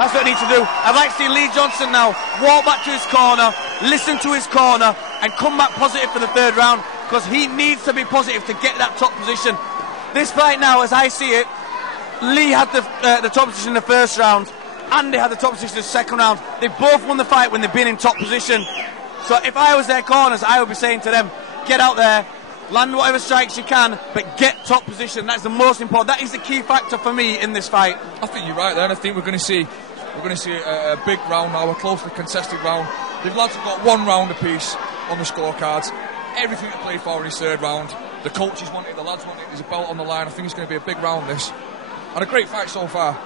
That's what he needs to do. I'd like to see Lee Johnson now walk back to his corner, listen to his corner, and come back positive for the third round, because he needs to be positive to get that top position. This fight now, as I see it, Lee had the top position in the first round, Andy had the top position in the second round. They both won the fight when they've been in top position. So if I was their corners, I would be saying to them, get out there, land whatever strikes you can, but get top position. That's the most important. That is the key factor for me in this fight. I think you're right there, and I think we're going to see a big round now, a closely contested round. The lads have got 1 round apiece on the scorecards. Everything to play for in his third round. The coaches want it, the lads want it. There's a belt on the line. I think it's going to be a big round, this. And a great fight so far.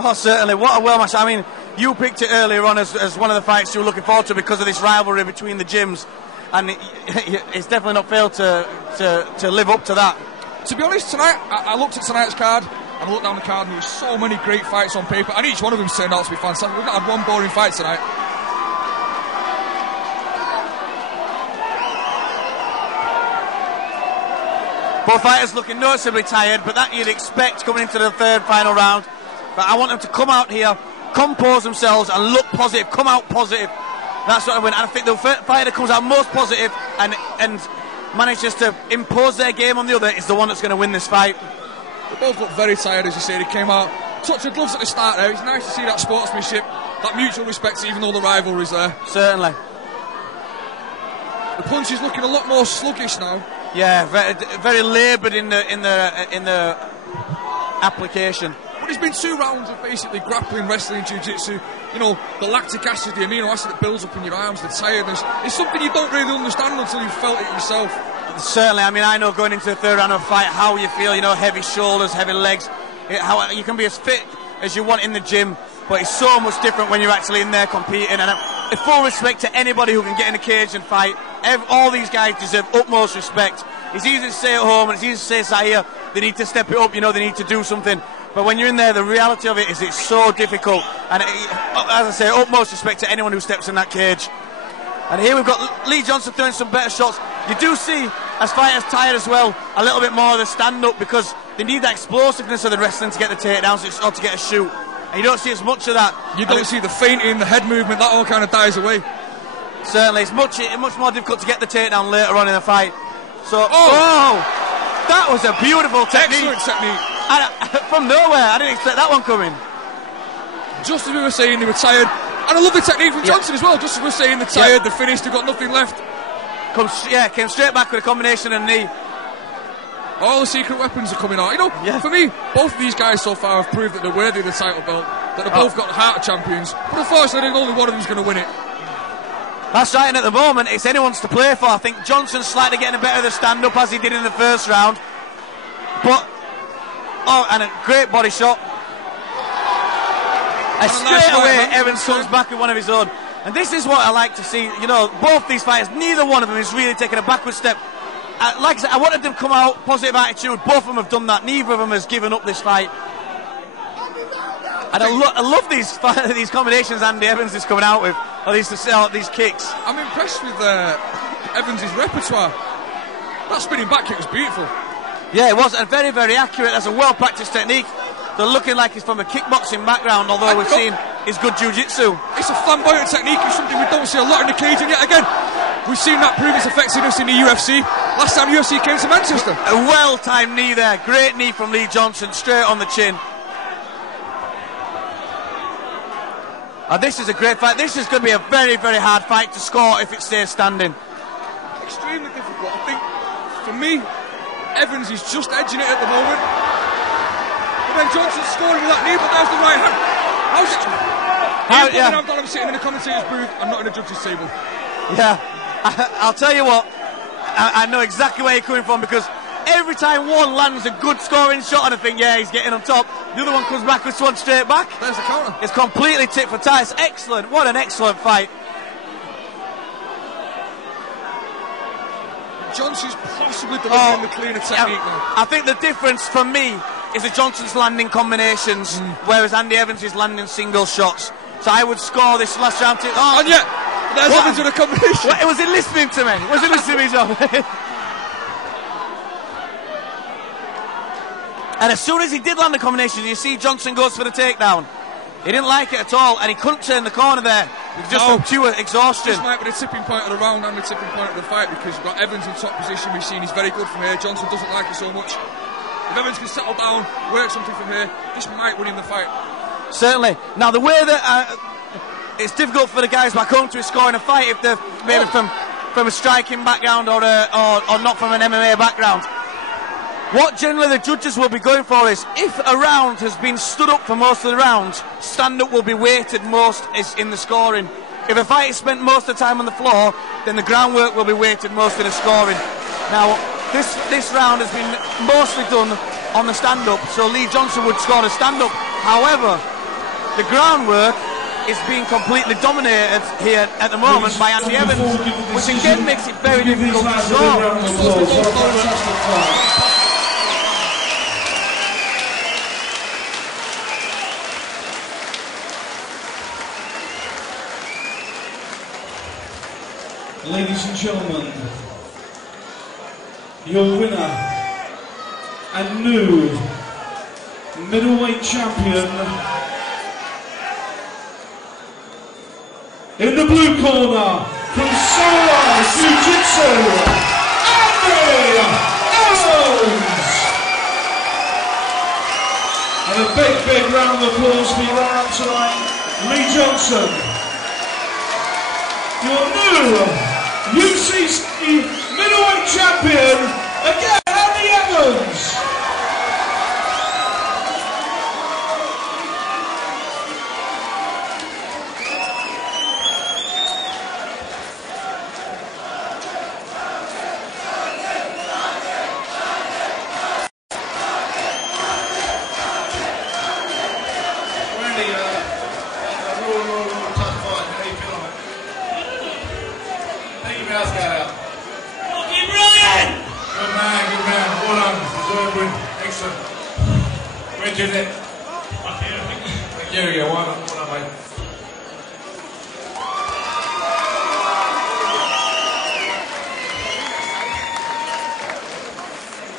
Oh, certainly. What a well match. I mean, you picked it earlier on as one of the fights you were looking forward to because of this rivalry between the gyms. And it's definitely not failed to live up to that. To be honest, tonight, I looked at tonight's card, and I looked down the card, and there were so many great fights on paper, and each one of them turned out to be fantastic. We've not had one boring fight tonight. Both fighters looking noticeably tired, but that you'd expect coming into the third final round. But I want them to come out here, compose themselves, and look positive, come out positive. That's what I win. And I think the fighter that comes out most positive and manages to impose their game on the other is the one that's going to win this fight. They both look very tired, as you say. They came out, touch of gloves at the start there. It's nice to see that sportsmanship, that mutual respect, even though the rivalry's there. Certainly. The punch is looking a lot more sluggish now. Yeah, very laboured in the application. But it's been 2 rounds of basically grappling, wrestling, jiu-jitsu. You know, the lactic acid, the amino acid that builds up in your arms, the tiredness. It's something you don't really understand until you've felt it yourself. Certainly, I mean, I know going into the third round of a fight how you feel, you know, heavy shoulders, heavy legs. How you can be as fit as you want in the gym, but it's so much different when you're actually in there competing. And full respect to anybody who can get in a cage and fight. All these guys deserve utmost respect. It's easy to say at home and it's easy to say sat here, they need to step it up, you know, they need to do something. But when you're in there, the reality of it is it's so difficult. And as I say, utmost respect to anyone who steps in that cage. And here we've got Lee Johnson throwing some better shots. You do see, as fighters tired as well, a little bit more of the stand-up because they need that explosiveness of the wrestling to get the takedowns or to get a shoot. And you don't see as much of that. You don't see the feinting, the head movement, that all kind of dies away. Certainly, it's much more difficult to get the takedown later on in the fight. So, that was a beautiful technique. Excellent technique. From nowhere, I didn't expect that one coming. Just as we were saying, they were tired. And I love the technique from Johnson as well. Just as we were saying, they're tired, they're finished, they've got nothing left. Came straight back with a combination and knee. All the secret weapons are coming out. You know, for me, both of these guys so far have proved that they're worthy of the title belt, that they've both got the heart of champions. But unfortunately, only one of them's going to win it. That's right, and at the moment, it's anyone's to play for. I think Johnson's slightly getting a bit of the stand-up as he did in the first round. But, and a great body shot. And straight away, Evans comes back with one of his own. And this is what I like to see. You know, both these fighters, neither one of them is really taking a backward step. Like I said, I wanted them to come out, positive attitude. Both of them have done that. Neither of them has given up this fight. And I love these combinations Andy Evans is coming out with, or these kicks. I'm impressed with Evans' repertoire. That spinning back kick was beautiful. Yeah, it was, and very, very accurate. That's a well-practiced technique. They're looking like he's from a kickboxing background, although we've seen his good jiu-jitsu. It's a flamboyant technique. It's something we don't see a lot in the cage, and yet again, we've seen that prove its effectiveness in the UFC. Last time UFC came to Manchester. A well-timed knee there. Great knee from Lee Johnson, straight on the chin. This is a great fight. This is going to be a very, very hard fight to score if it stays standing. Extremely difficult. I think, for me, Evans is just edging it at the moment. But then Johnson's scoring with that knee, but there's the right hand. I'm sitting in the commentator's booth. I'm not in the judge's table. Yeah, I'll tell you what. I know exactly where you're coming from because every time one lands a good scoring shot and I think, yeah, he's getting on top, the other one comes back with one straight back. There's the counter. It's completely tit for tat. It's excellent. What an excellent fight. Johnson's possibly delivering the cleaner technique now. I think the difference for me is that Johnson's landing combinations, whereas Andy Evans is landing single shots. So I would score this last round. And yet, there's Evans with a combination. Was he listening to me? Was he listening to me, John? And as soon as he did land the combination, you see Johnson goes for the takedown. He didn't like it at all, and he couldn't turn the corner there. Just from pure exhaustion. This might be the tipping point of the round and the tipping point of the fight, because we've got Evans in top position. We've seen he's very good from here. Johnson doesn't like it so much. If Evans can settle down, work something from here, this might win him the fight. Certainly. Now, the way that it's difficult for the guys back home to score in a fight if they're maybe from a striking background or not from an MMA background. What generally the judges will be going for is, if a round has been stood up for most of the round, stand-up will be weighted most in the scoring. If a fight is spent most of the time on the floor, then the groundwork will be weighted most in the scoring. Now, this round has been mostly done on the stand-up, so Lee Johnson would score a stand-up. However, the groundwork is being completely dominated here at the moment by Andy Evans, which again makes it very difficult to score. Ladies and gentlemen, your winner and new middleweight champion, in the blue corner, from Samurai Jiu-Jitsu, Andy Evans! And a big round of applause for your runner-up tonight, Lee Johnson. Your new UCC middleweight champion, again, Andy Evans!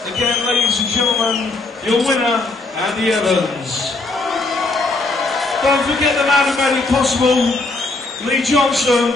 Again, ladies and gentlemen, your winner, Andy Evans. Don't forget the man who made it possible, Lee Johnson.